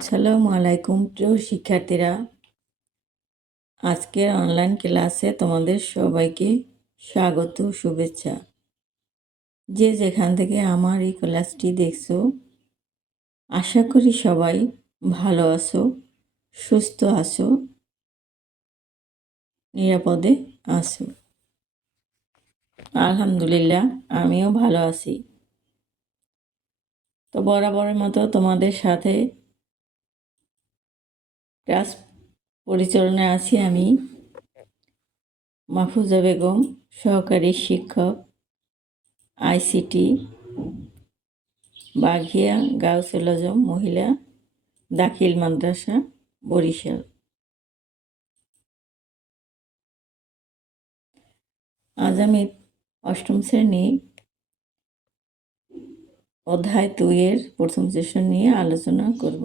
আসসালামু আলাইকুম প্রিয় শিক্ষার্থীরা। আজকের অনলাইন ক্লাসে তোমাদের সবাইকে স্বাগত, শুভেচ্ছা। যে যেখান থেকে আমার এই ক্লাসটি দেখছো, আশা করি সবাই ভালো আছো, সুস্থ আছো, নিরাপদে আছো। আলহামদুলিল্লাহ, আমিও ভালো আছি। তো বরাবরের মতো তোমাদের সাথে ক্লাস পরিচালনায় আছি আমি, মাহফুজা বেগম, সহকারী শিক্ষক, ICT, বাঘিয়া গাউসুল আজম মহিলা দাখিল মাদ্রাসা, বরিশাল। আজ আমি অষ্টম শ্রেণী অধ্যায় 2-এর প্রথম সেশন নিয়ে আলোচনা করব।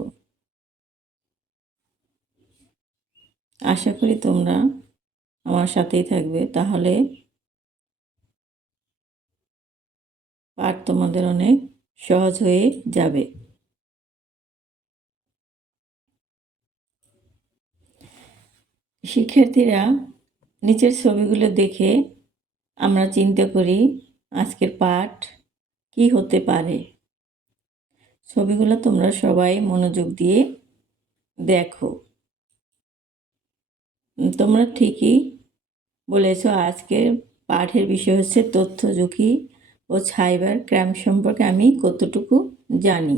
আশা করি তোমরা আমার সাথেই থাকবে, তাহলে পাঠ তোমাদের অনেক সহজ হয়ে যাবে। শিক্ষার্থীরা, নিচের ছবিগুলো দেখে আমরা চিন্তা করি আজকের পাঠ কি হতে পারে। ছবিগুলো তোমরা সবাই মনোযোগ দিয়ে দেখো। তোমরা ঠিকই বলেছ, আজকের পাঠের বিষয় হচ্ছে তথ্য ঝুঁকি ও সাইবার ক্রাইম সম্পর্কে আমি কতটুকু জানি।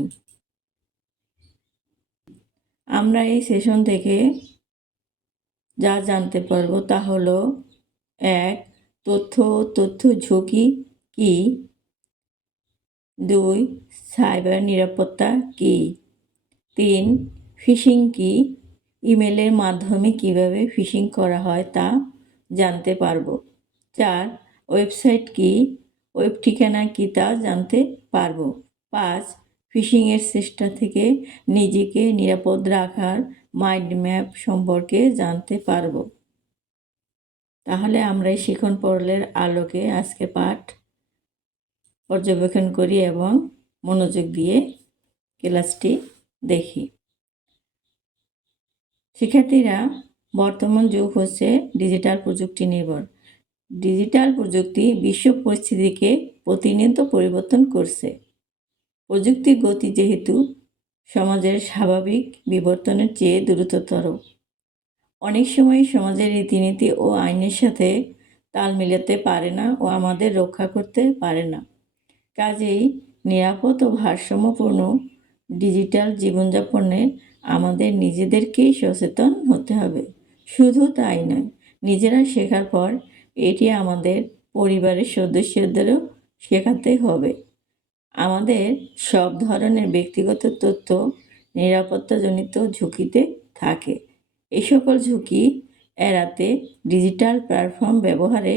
আমরা এই সেশন থেকে যা জানতে পারবো তা হলো: 1. তথ্য ঝুঁকি কি? 2. সাইবার নিরাপত্তা কি? 3. ফিশিং কি? ইমেলের মাধ্যমে কিভাবে ফিশিং করা হয় তা জানতে পারবো। 4. ওয়েবসাইট কি? ওয়েব ঠিকানা কি তা জানতে পারবো। 5. ফিশিংয়ের চেষ্টা থেকে নিজেকে নিরাপদ রাখার মাইন্ড ম্যাপ সম্পর্কে জানতে পারবো। তাহলে আমরা এই শিখন পড়লের আলোকে আজকে পাঠ পর্যবেক্ষণ করি এবং মনোযোগ দিয়ে ক্লাসটি দেখি। শিক্ষার্থীরা, বর্তমান যুগ হচ্ছে ডিজিটাল প্রযুক্তি নির্ভর। ডিজিটাল প্রযুক্তি বিশ্ব পরিস্থিতিকে প্রতিনিয়ত পরিবর্তন করছে। প্রযুক্তির গতি যেহেতু সমাজের স্বাভাবিক বিবর্তনের চেয়ে দ্রুততর, অনেক সময় সমাজের রীতিনীতি ও আইনের সাথে তাল মিলাতে পারে না ও আমাদের রক্ষা করতে পারে না। কাজেই নিরাপদ ও ভারসাম্যপূর্ণ ডিজিটাল জীবনযাপনে আমাদের নিজেদেরকেই সচেতন হতে হবে। শুধু তাই নয়, নিজেরা শেখার পর এটি আমাদের পরিবারের সদস্যদেরও শেখাতে হবে। আমাদের সব ধরনের ব্যক্তিগত তথ্য নিরাপত্তাজনিত ঝুঁকিতে থাকে। এই সকল ঝুঁকি এড়াতে ডিজিটাল প্ল্যাটফর্ম ব্যবহারে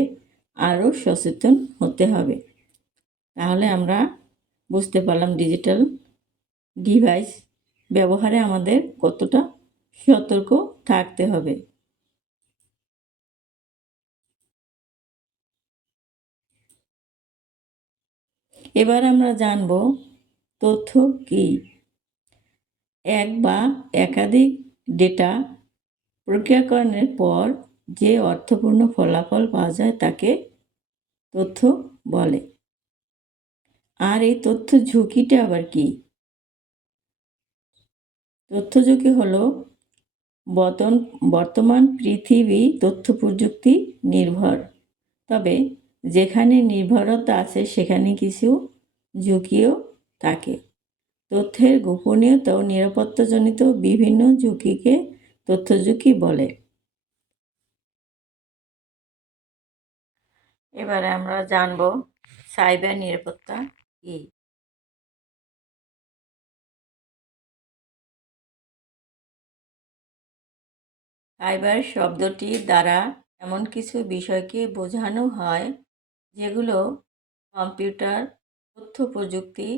আরও সচেতন হতে হবে। তাহলে আমরা বুঝতে পারলাম ডিজিটাল ডিভাইস ব্যবহারে আমাদের কতটা সতর্ক থাকতে হবে। এবার আমরা জানব তথ্য কি। এক বা একাধিক ডেটা প্রক্রিয়াকরণের পর যে অর্থপূর্ণ ফলাফল পাওয়া যায় তাকে তথ্য বলে। আর এই তথ্য ঝুঁকিটা আবার কি? তথ্য ঝুঁকি হলো বর্তমান পৃথিবী তথ্য প্রযুক্তি নির্ভর, তবে যেখানে নির্ভরতা আছে সেখানে কিছু ঝুঁকিও থাকে। তথ্যের গোপনীয়তা ও নিরাপত্তাজনিত বিভিন্ন ঝুঁকিকে তথ্য ঝুঁকি বলে। এবারে আমরা জানব সাইবার নিরাপত্তা কি। সাইবার শব্দটি দ্বারা এমন কিছু বিষয়কে বোঝানো হয় যেগুলো কম্পিউটার, তথ্য প্রযুক্তি,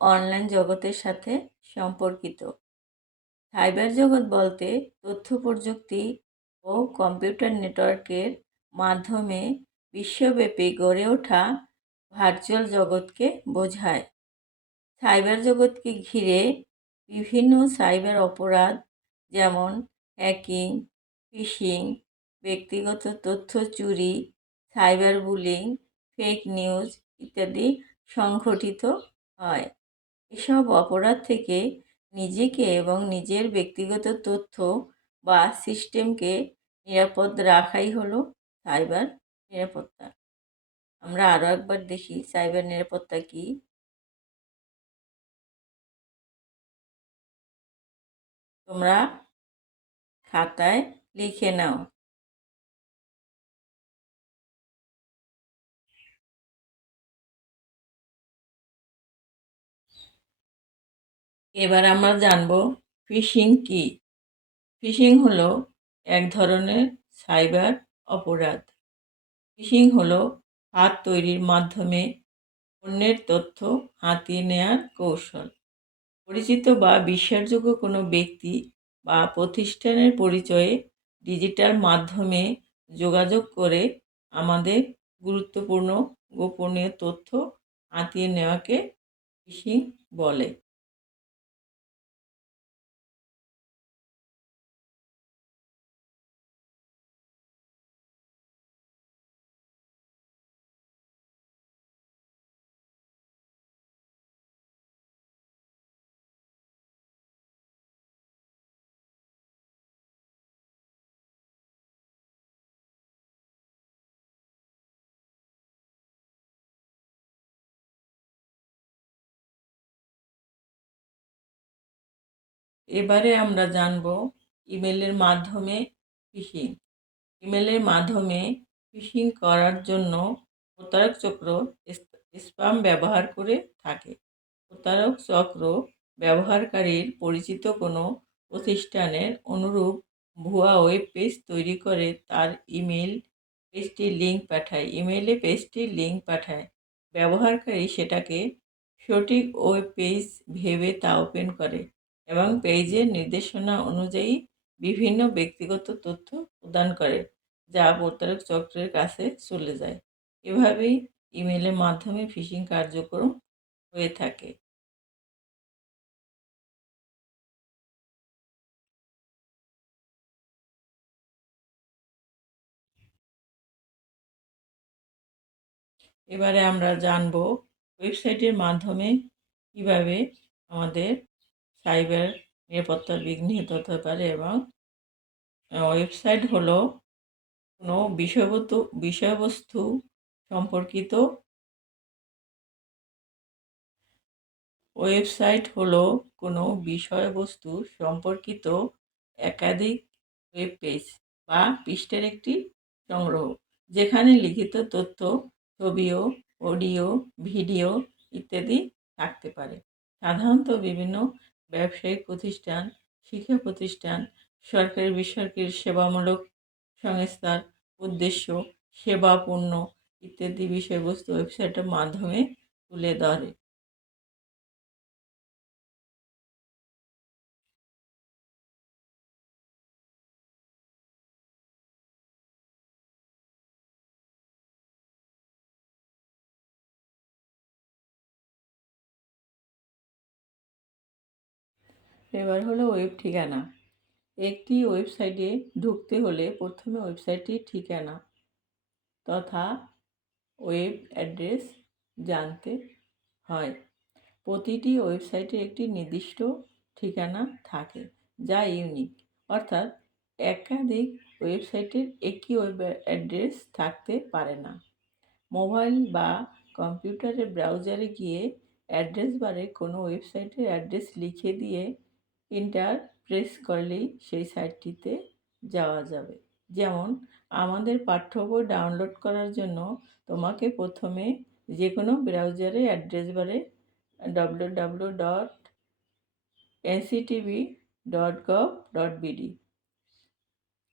অনলাইন জগতের সাথে সম্পর্কিত। সাইবার জগৎ বলতে তথ্য প্রযুক্তি ও কম্পিউটার নেটওয়ার্কের মাধ্যমে বিশ্বব্যাপী গড়ে ওঠা ভার্চুয়াল জগৎকে বোঝায়। সাইবার জগৎকে ঘিরে বিভিন্ন সাইবার অপরাধ যেমন হ্যাকিং, ফিশিং, ব্যক্তিগত তথ্য চুরি, সাইবার বুলিং, ফেক নিউজ ইত্যাদি সংঘটিত হয়। এসব অপরাধ থেকে নিজেকে এবং নিজের ব্যক্তিগত তথ্য বা সিস্টেমকে নিরাপদ রাখাই হলো সাইবার নিরাপত্তা। আমরা আরও একবার দেখি সাইবার নিরাপত্তা কী। তোমরা খাতায় লিখে নাও। এবার আমরা জানব ফিশিং কী। ফিশিং হলো এক ধরনের সাইবার অপরাধ। ফিশিং হলো ফাঁদ তৈরির মাধ্যমে অন্যের তথ্য হাতিয়ে নেওয়ার কৌশল। পরিচিত বা বিশ্বাসযোগ্য কোনো ব্যক্তি বা প্রতিষ্ঠানের পরিচয়ে ডিজিটাল মাধ্যমে যোগাযোগ করে আমাদের গুরুত্বপূর্ণ গোপনীয় তথ্য হাতিয়ে নেওয়াকে ফিশিং বলে। এবারে আমরা জানব ইমেলের মাধ্যমে ফিশিং। ইমেলের মাধ্যমে ফিশিং করার জন্য প্রতারক চক্র স্প্যাম ব্যবহার করে থাকে। প্রতারক চক্র ব্যবহারকারীর পরিচিত কোনো প্রতিষ্ঠানের অনুরূপ ভুয়া ওয়েব পেজ তৈরি করে তার ইমেইলে পেজটির লিঙ্ক পাঠায়। ব্যবহারকারী সেটাকে সঠিক ওয়েব পেজ ভেবে তা ওপেন করে এবং পেজের নির্দেশনা অনুযায়ী বিভিন্ন ব্যক্তিগত তথ্য প্রদান করে, যা প্রতারক চক্রের কাছে চলে যায়। এভাবেই ইমেলের মাধ্যমে ফিশিং কার্যক্রম হয়ে থাকে। এবারে আমরা জানব ওয়েবসাইটের মাধ্যমে কীভাবে আমাদের সাইবার নিরাপত্তা বিঘ্নিত হতে পারে। এবং ওয়েবসাইট হলো কোনো বিষয়বস্তু সম্পর্কিত ওয়েবসাইট হলো কোনো বিষয়বস্তু সম্পর্কিত একাধিক ওয়েব পেজ বা পৃষ্ঠার একটি সংগ্রহ, যেখানে লিখিত তথ্য, ছবিও, অডিও, ভিডিও ইত্যাদি থাকতে পারে। সাধারণত বিভিন্ন ব্যবসায়িক প্রতিষ্ঠান, শিক্ষা প্রতিষ্ঠান, সরকারি বেসরকারি সেবামূলক সংস্থার উদ্দেশ্য, সেবা, পণ্য ইত্যাদি বিষয়বস্তু ওয়েবসাইটের মাধ্যমে তুলে ধরে। এবার হলো ওয়েব ঠিকানা। একটি ওয়েবসাইটে ঢুকতে হলে প্রথমে ওয়েবসাইটটির ঠিকানা তথা ওয়েব অ্যাড্রেস জানতে হয়। প্রতিটি ওয়েবসাইটের একটি নির্দিষ্ট ঠিকানা থাকে যা ইউনিক, অর্থাৎ একাধিক ওয়েবসাইটের একই ওয়েব অ্যাড্রেস থাকতে পারে না। মোবাইল বা কম্পিউটারের ব্রাউজারে গিয়ে অ্যাড্রেস বারে কোনো ওয়েবসাইটের অ্যাড্রেস লিখে দিয়ে এন্টার প্রেস করলেই সেই সাইটটিতে যাওয়া যাবে। যেমন আমাদের পাঠ্য বই ডাউনলোড করার জন্য তোমাকে প্রথমে যে কোনো ব্রাউজারে অ্যাড্রেস বারে www.nctv.gov.bd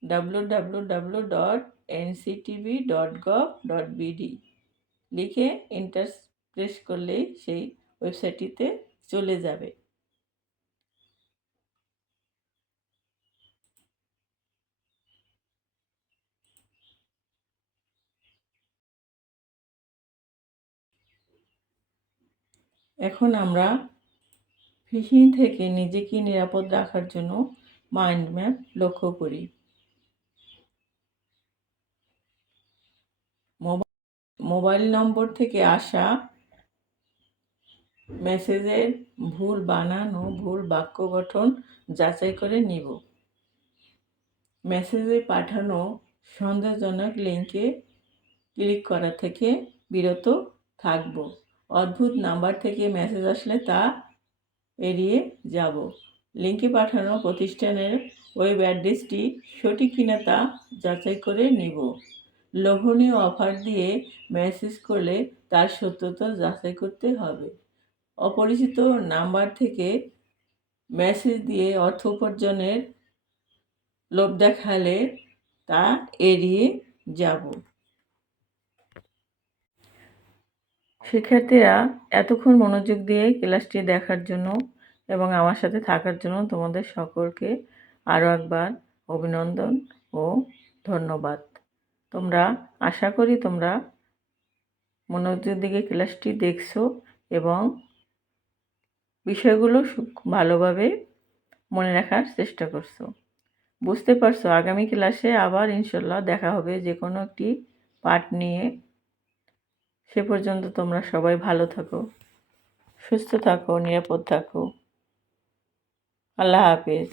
www.nctv.gov.bd লিখে এন্টার প্রেস করলেই সেই ওয়েবসাইটটিতে চলে যাবে। এখন আমরা ফিশিং থেকে নিজেকে নিরাপদ রাখার জন্য মাইন্ড ম্যাপ লক্ষ্য করি। মোবাইল নম্বর থেকে আসা মেসেজের ভুল বানানো, ভুল বাক্য গঠন যাচাই করে নিব। মেসেজে পাঠানো সন্দেহজনক লিঙ্কে ক্লিক করা থেকে বিরত থাকব। অদ্ভুত নাম্বার থেকে মেসেজ আসলে তা এড়িয়ে যাব। লিঙ্কে পাঠানো প্রতিষ্ঠানের ওয়েব অ্যাড্রেসটি সঠিক কিনা তা যাচাই করে নিব। লোভনীয় অফার দিয়ে মেসেজ করলে তার সত্যতা যাচাই করতে হবে। অপরিচিত নাম্বার থেকে মেসেজ দিয়ে অর্থ উপার্জনের লোভ দেখালে তা এড়িয়ে যাব। শিক্ষার্থীরা, এতক্ষণ মনোযোগ দিয়ে ক্লাসটি দেখার জন্য এবং আমার সাথে থাকার জন্য তোমাদের সকলকে আরও একবার অভিনন্দন ও ধন্যবাদ। তোমরা, আশা করি তোমরা মনোযোগ দিয়ে ক্লাসটি দেখছো এবং বিষয়গুলো ভালোভাবে মনে রাখার চেষ্টা করছো। বুঝতে পারছো, আগামী ক্লাসে আবার ইনশাল্লাহ দেখা হবে যে কোনো একটি পাঠ নিয়ে। সে পর্যন্ত তোমরা সবাই ভালো থাকো, সুস্থ থাকো, নিরাপদ থাকো। আল্লাহ হাফেজ।